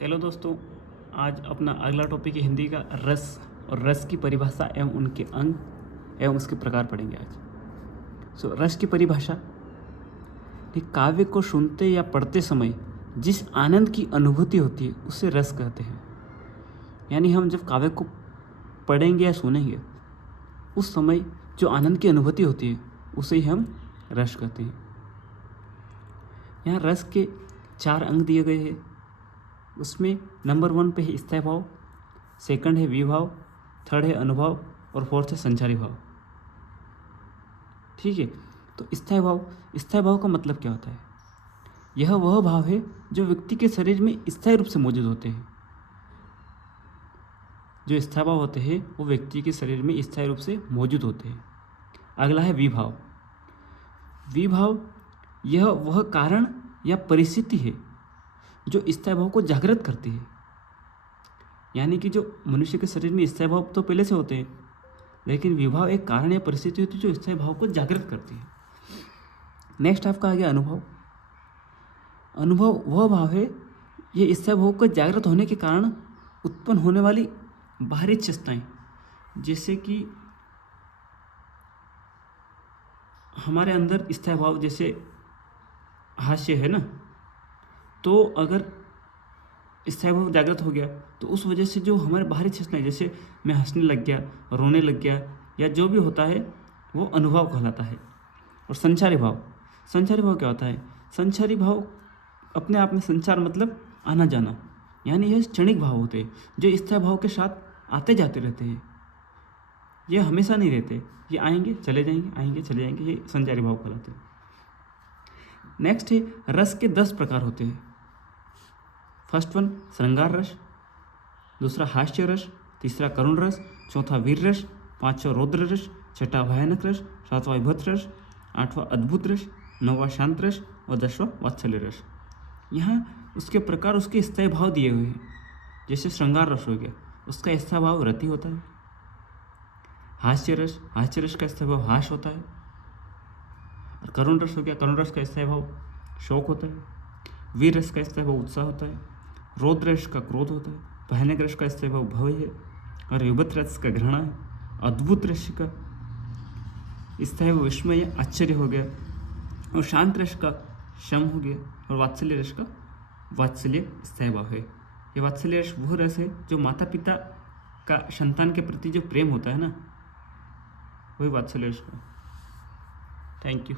Hello दोस्तों, आज अपना अगला टॉपिक है हिंदी का रस और रस की परिभाषा एवं उनके अंग एवं उसके प्रकार पढ़ेंगे आज। रस की परिभाषा, एक काव्य को सुनते या पढ़ते समय जिस आनंद की अनुभूति होती है उसे रस कहते हैं। यानी हम जब काव्य को पढ़ेंगे या सुनेंगे उस समय जो आनंद की अनुभूति होती है उसे ही हम रस कहते हैं। यहाँ रस के 4 अंग दिए गए हैं। उसमें नंबर 1 पे है स्थायी भाव, सेकंड है विभाव, थर्ड है अनुभव और फोर्थ है संचारी भाव। ठीक है, तो स्थायी भाव का मतलब क्या होता है? यह वह भाव है जो व्यक्ति के शरीर में स्थायी रूप से मौजूद होते हैं। जो स्थायी भाव होते हैं वो व्यक्ति के शरीर में स्थायी रूप से मौजूद होते हैं। अगला है विभाव। विभाव यह वह कारण या परिस्थिति है जो स्थायी भाव को जागृत करती है। यानी कि जो मनुष्य के शरीर में स्थायी भाव तो पहले से होते हैं, लेकिन विभाव एक कारण या परिस्थिति होती है जो स्थायी भाव को जागृत करती है। नेक्स्ट आपका आ गया अनुभव। अनुभव वह भाव है, ये स्थायी भाव को जागृत होने के कारण उत्पन्न होने वाली बाहरी चेष्टाएं, जैसे कि हमारे अंदर स्थायी भाव जैसे हास्य है ना, तो अगर स्थायी भाव जागृत हो गया तो उस वजह से जो हमारे बाहरी चेष्टाएं, जैसे मैं हंसने लग गया, रोने लग गया या जो भी होता है वो अनुभव कहलाता है। और संचारी भाव क्या होता है? संचारी भाव अपने आप में संचार मतलब आना जाना, यानी यह क्षणिक भाव होते हैं जो स्थायी भाव के साथ आते जाते रहते हैं। ये हमेशा नहीं रहते, ये आएंगे चले जाएंगे, आएंगे चले जाएंगे, ये संचारी भाव कहलाते हैं। नेक्स्ट है रस के 10 प्रकार होते हैं। फर्स्ट 1 श्रृंगार रस, दूसरा हास्य रस, तीसरा करुण रस, चौथा वीर रस, 5वां रौद्र रस, 6वां भयानक रस, 7वां विभत्स रस, 8वां अद्भुत रस, 9वां शांत रस और 10वां वात्सल्य रस। यहाँ उसके प्रकार उसके स्थायी भाव दिए हुए हैं। जैसे श्रृंगार रस हो गया, उसका स्थायी भाव रति होता है। हास्य रस का स्थायी भाव हास होता है। और करुण रस हो गया, करुण रस का स्थायी भाव शोक होता है। वीर रस का स्थायी भाव उत्साह होता है। रौद्र रस का क्रोध होता है। भयानक रस का स्थायी भाव भय है। और विभत्स रस का घृणा है। अद्भुत रस का स्थायी भाव विस्मय आश्चर्य हो गया। और शांत रस का शम हो गया। और वात्सल्य रस का वात्सल्य स्थायी भाव है। ये वात्सल्य रस वह रस है जो माता पिता का संतान के प्रति जो प्रेम होता है ना, वही वात्सल्य रस का। Thank you.